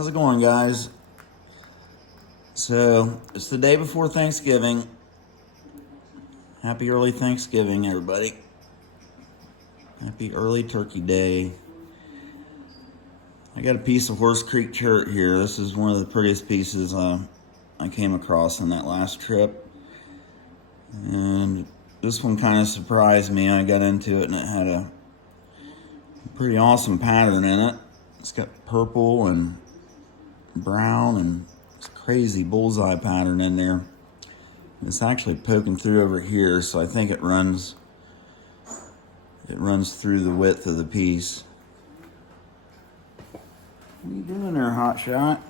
How's it going, guys? So, it's the day before Thanksgiving. Happy early Thanksgiving, everybody. Happy early Turkey Day. I got a piece of Horse Creek Chert here. This is one of the prettiest pieces I came across on that last trip. And this one kind of surprised me. I got into it and it had a pretty awesome pattern in it. It's got purple and brown and this crazy bullseye pattern in there. It's actually poking through over here, so I think it runs through the width of the piece. What are you doing there, hotshot?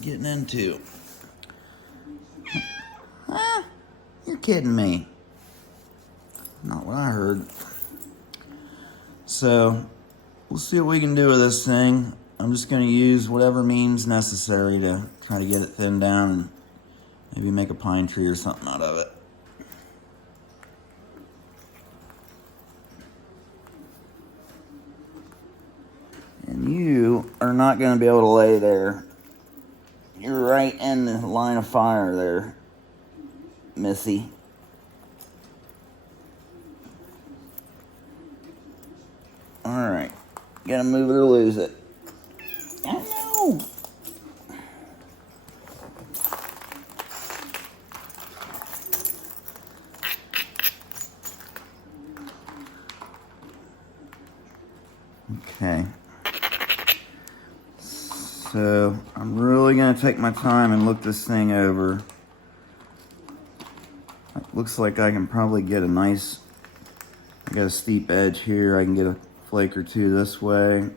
Getting into? Huh? You're kidding me. Not what I heard. So, we'll see what we can do with this thing. I'm just going to use whatever means necessary to try to get it thinned down and maybe make a pine tree or something out of it. And you are not going to be able to lay there. You're right in the line of fire there, Missy. Alright. Gotta move it or lose it. I know. Okay. So, I'm really going to take my time and look this thing over. It looks like I can probably get a nice, I got a steep edge here. I can get a flake or two this way.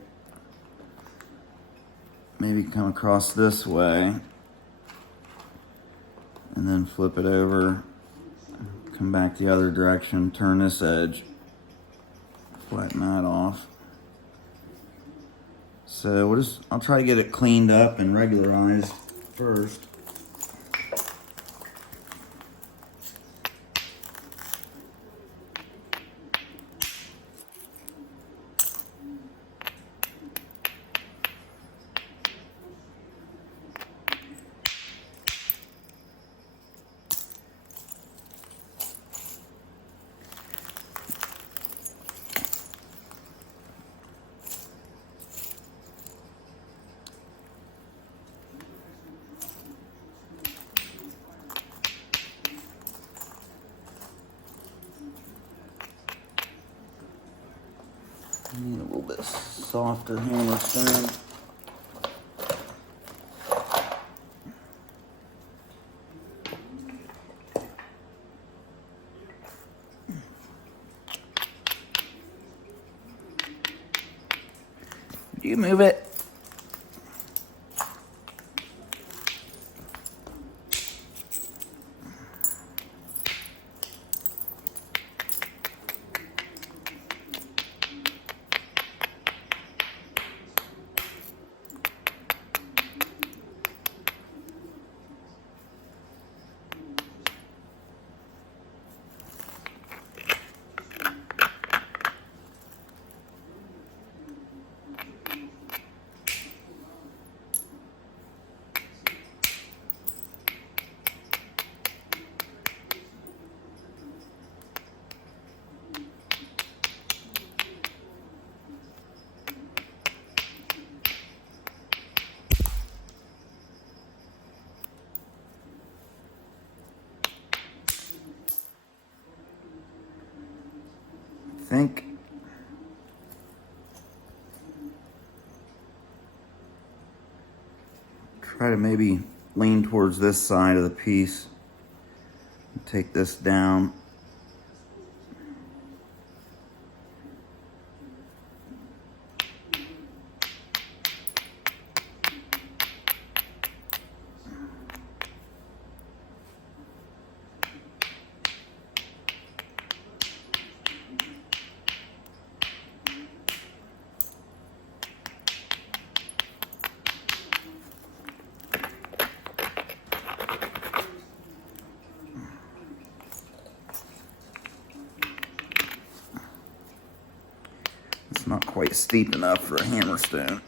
Maybe come across this way. And then flip it over. Come back the other direction. Turn this edge. Flatten that off. So I'll try to get it cleaned up and regularized first. Need a little bit softer hammer stone. Do you move it? Think try to maybe lean towards this side of the piece. Take this down. It's not quite steep enough for a hammerstone.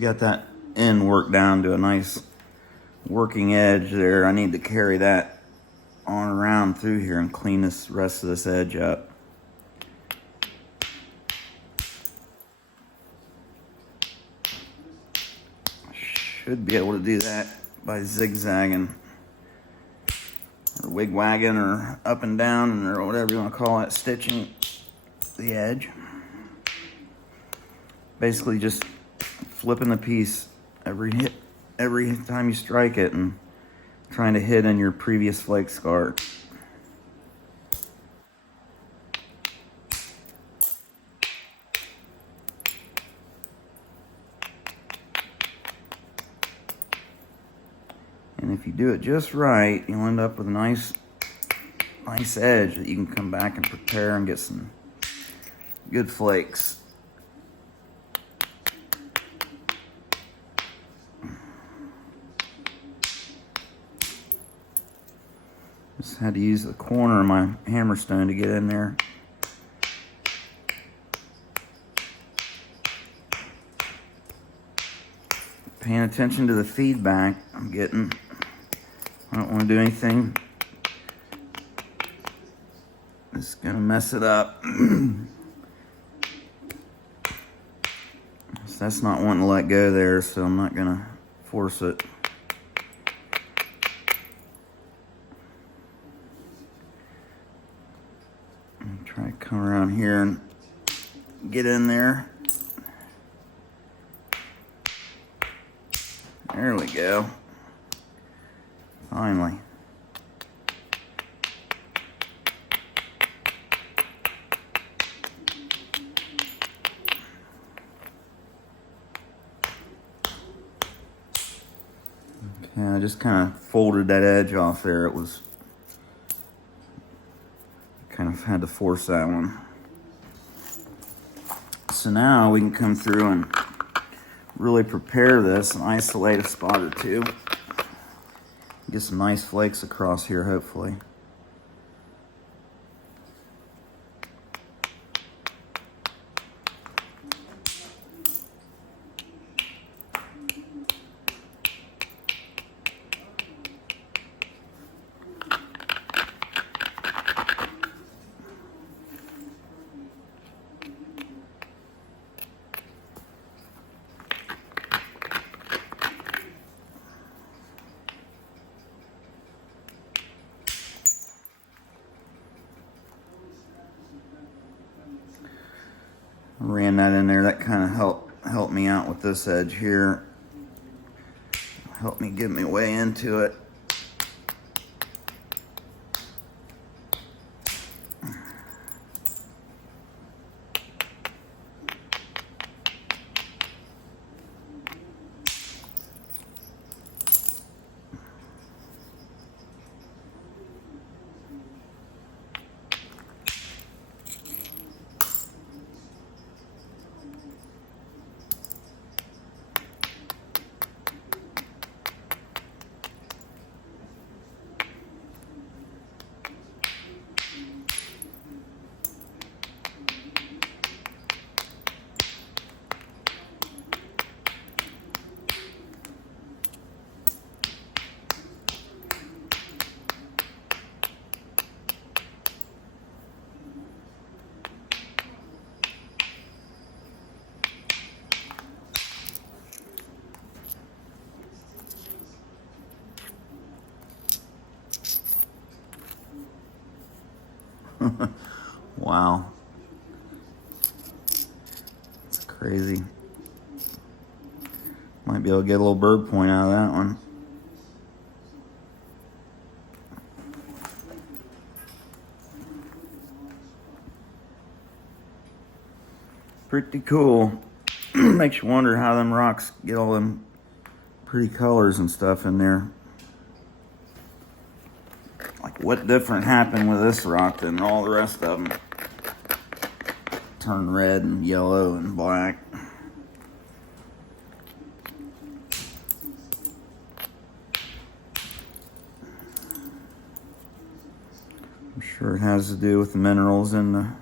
we got that end worked down to a nice working edge there. I need to carry that on around through here and clean this rest of this edge up. Should be able to do that by zigzagging or wigwagging or up and down or whatever you want to call it, stitching the edge. Basically just flipping the piece every time you strike it and trying to hit in your previous flake scar. And if you do it just right, you'll end up with a nice edge that you can come back and prepare and get some good flakes. Just had to use the corner of my hammerstone to get in there. Paying attention to the feedback I'm getting. I don't want to do anything that's gonna mess it up. So that's not wanting to let go there, so I'm not gonna force it. Try to come around here and get in there. There we go. Finally. Okay, I just kind of folded that edge off there. It was kind of had to force that one. So now we can come through and really prepare this and isolate a spot or two. Get some nice flakes across here, hopefully. Ran that in there. That kind of helped me out with this edge here. Helped me get my way into it. Wow. It's crazy. Might be able to get a little bird point out of that one. Pretty cool. Makes you wonder how them rocks get all them pretty colors and stuff in there. Like, what different happened with this rock than all the rest of them? Turn red and yellow and black. I'm sure it has to do with the minerals in the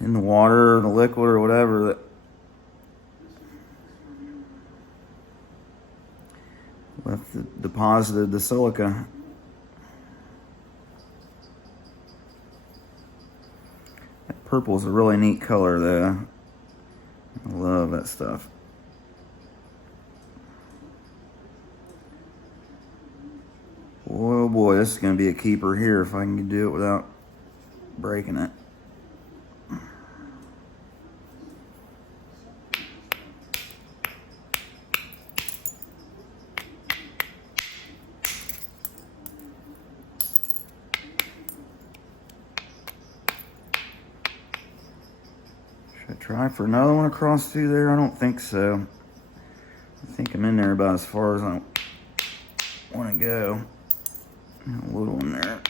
water or the liquid or whatever that deposited the silica. That purple is a really neat color though. I love that stuff. Oh boy, this is going to be a keeper here if I can do it without breaking it. Should I try for another one across through there? I don't think so. I think I'm in there about as far as I want to go. A little one there.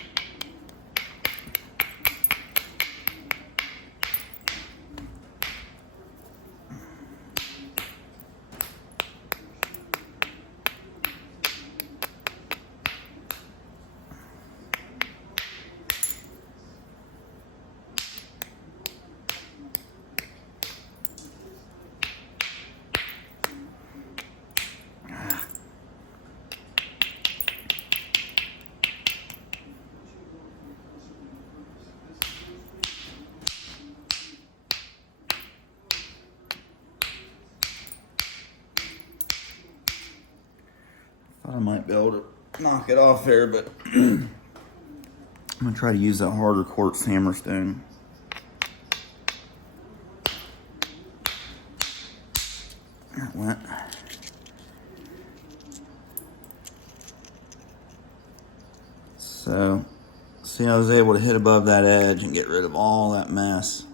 Thought I might be able to knock it off there, but I'm gonna try to use that harder quartz hammerstone. There it went. So, see, I was able to hit above that edge and get rid of all that mess.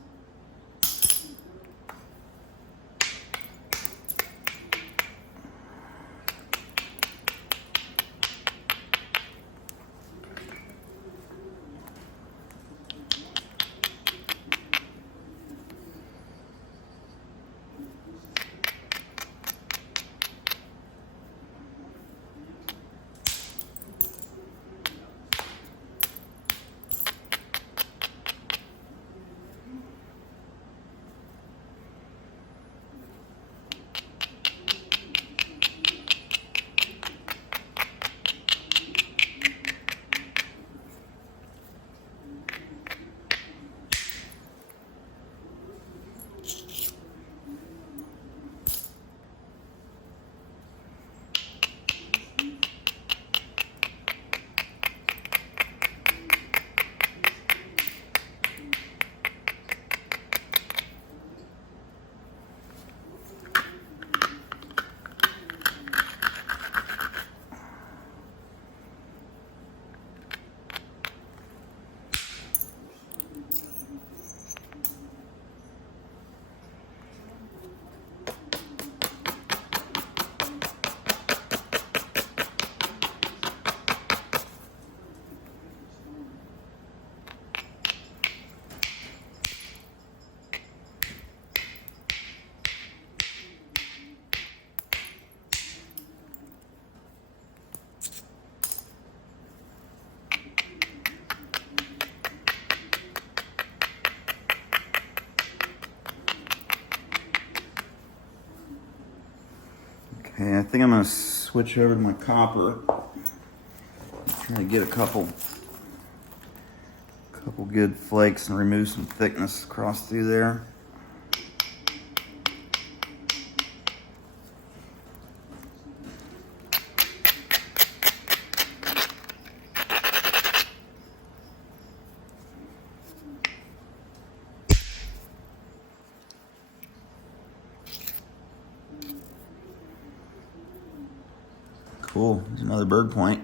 Okay, I think I'm gonna switch over to my copper. Try to get a couple good flakes and remove some thickness across through there. Cool, there's another bird point.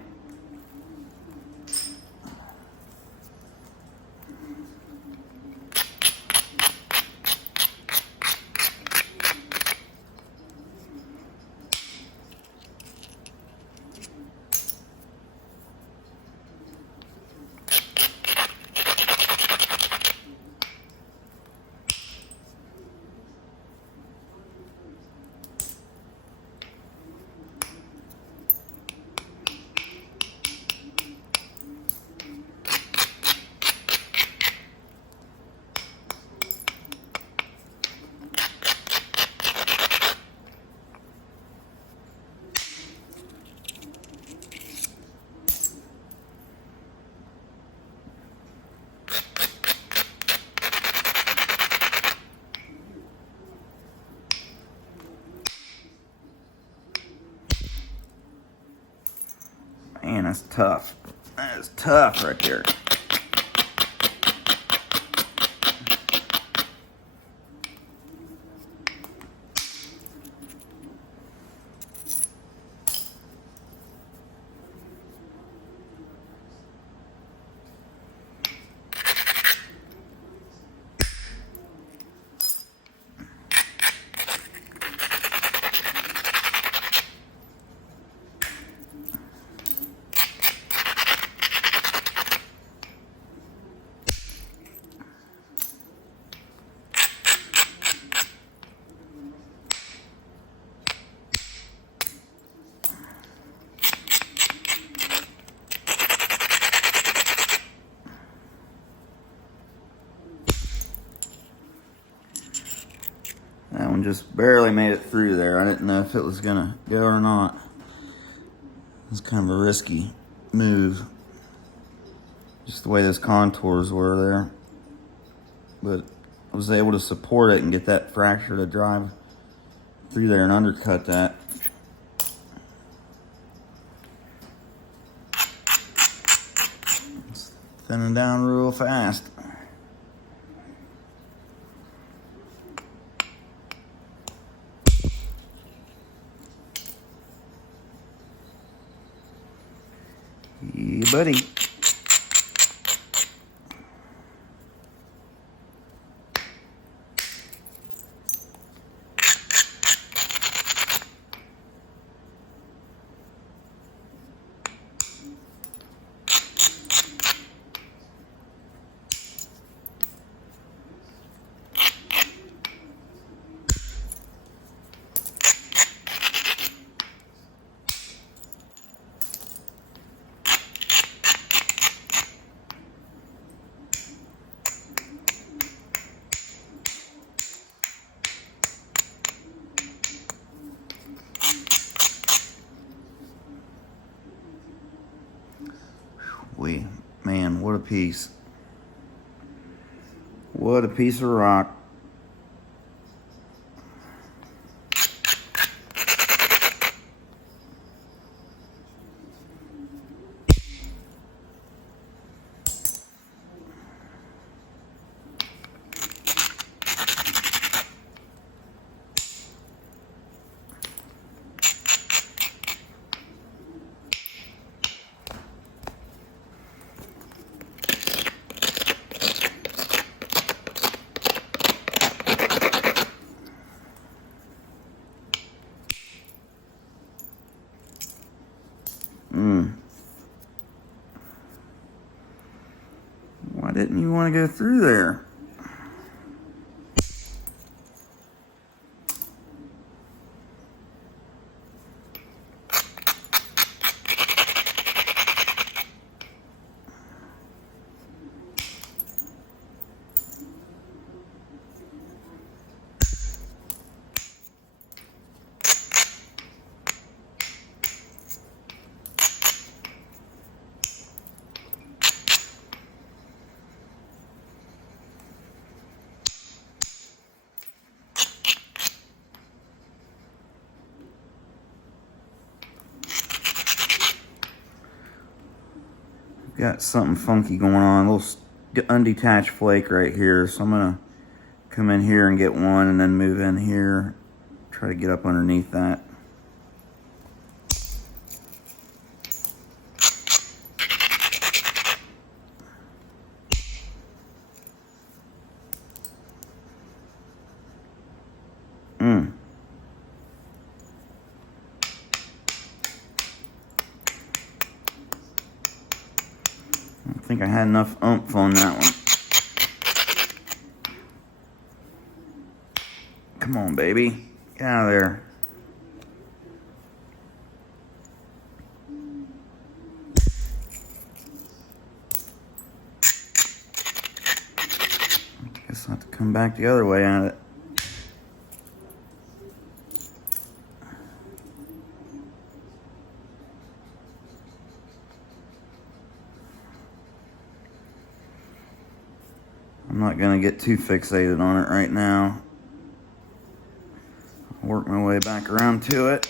Man, that's tough. That is tough right there. That one just barely made it through there. I didn't know if it was gonna go or not. It's kind of a risky move. Just the way those contours were there. But I was able to support it and get that fracture to drive through there and undercut that. It's thinning down real fast. Yeah, buddy. Man, what a piece. What a piece of rock. Why didn't you want to go through there? Got something funky going on, a little undetached flake right here, so I'm gonna come in here and get one and then move in here, try to get up underneath that. I think I had enough oomph on that one. Come on, baby. Get out of there. I guess I'll have to come back the other way at it. I'm not going to get too fixated on it right now. I'll work my way back around to it.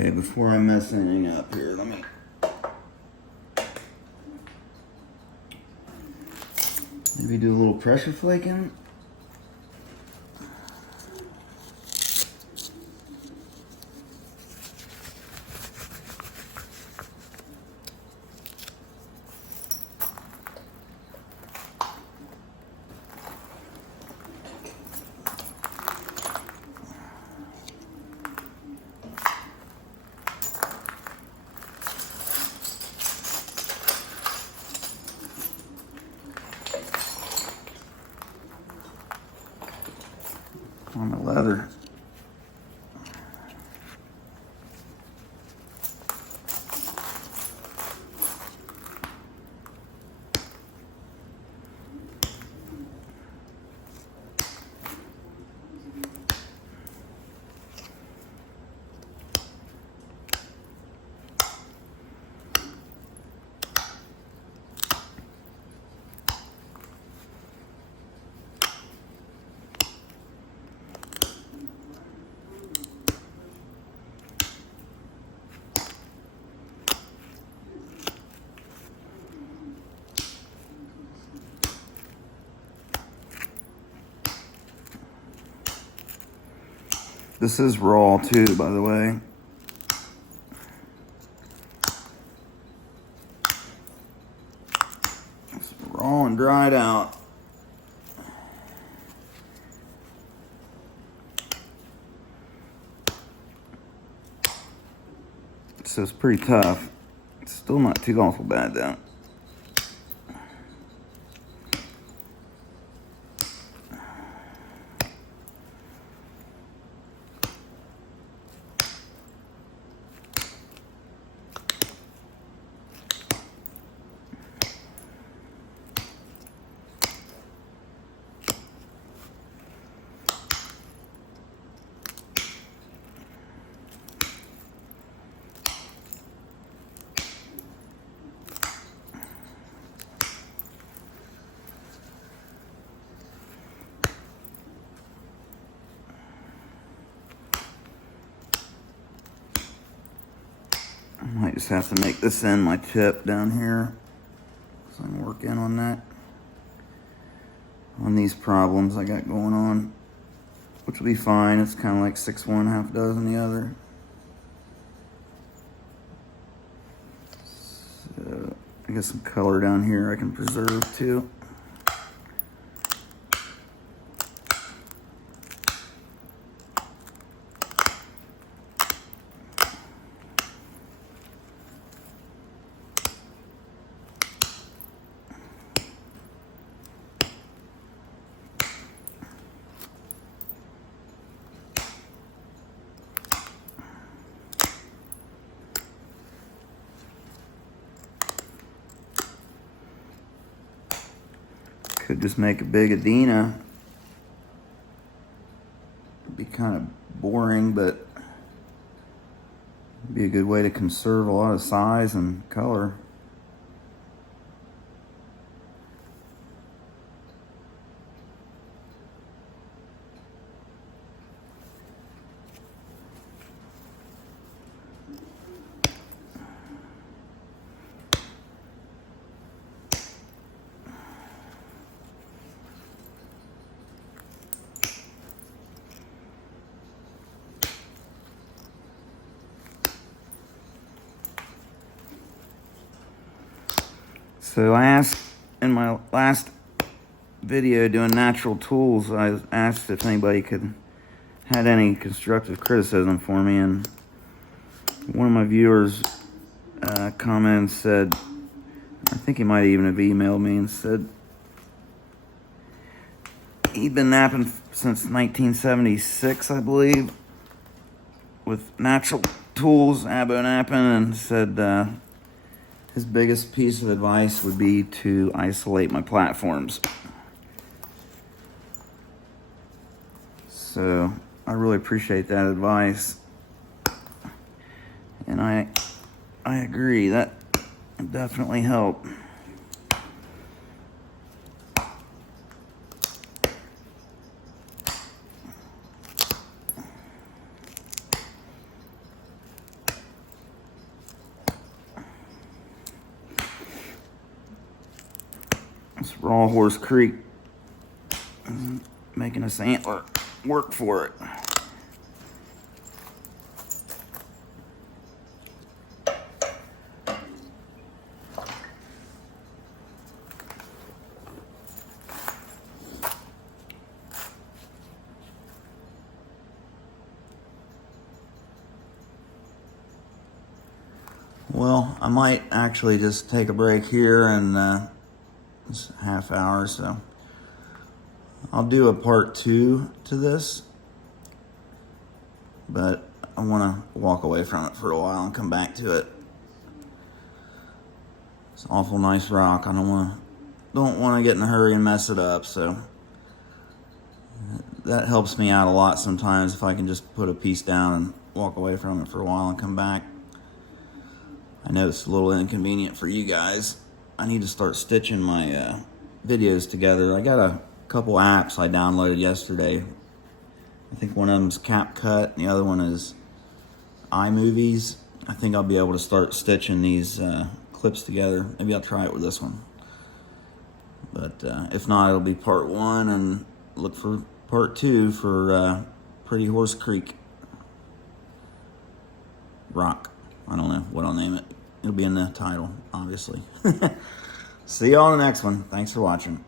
Okay, before I mess anything up here, let me maybe do a little pressure flaking. On the leather. This is raw too, by the way. It's raw and dried out. So it's pretty tough. It's still not too awful bad though. I might just have to make this end my tip down here, so I can work in on that, on these problems I got going on, which will be fine. It's kind of like 6 one, half dozen the other. So I got some color down here I can preserve too. Could just make a big Adena. It'd be kind of boring, but it'd be a good way to conserve a lot of size and color. So I asked in my last video doing natural tools, I asked if anybody had any constructive criticism for me, and one of my viewers commented and said, I think he might even have emailed me and said he'd been napping since 1976, I believe, with natural tools, abo napping, and said his biggest piece of advice would be to isolate my platforms. So I really appreciate that advice, and I agree, that would definitely help. Raw Horse Creek making this antler work for it. Well, I might actually just take a break here, and it's a half hour, so I'll do a part 2 to this, but I want to walk away from it for a while and come back to it. It's an awful nice rock. I don't want to get in a hurry and mess it up, so that helps me out a lot sometimes if I can just put a piece down and walk away from it for a while and come back. I know it's a little inconvenient for you guys. I need to start stitching my videos together. I got a couple apps I downloaded yesterday. I think one of them's CapCut and the other one is iMovies. I think I'll be able to start stitching these clips together. Maybe I'll try it with this one. But if not, it'll be part 1, and look for part 2 for Pretty Horse Creek Rock. I don't know what I'll name it. It'll be in the title, obviously. See you all in the next one. Thanks for watching.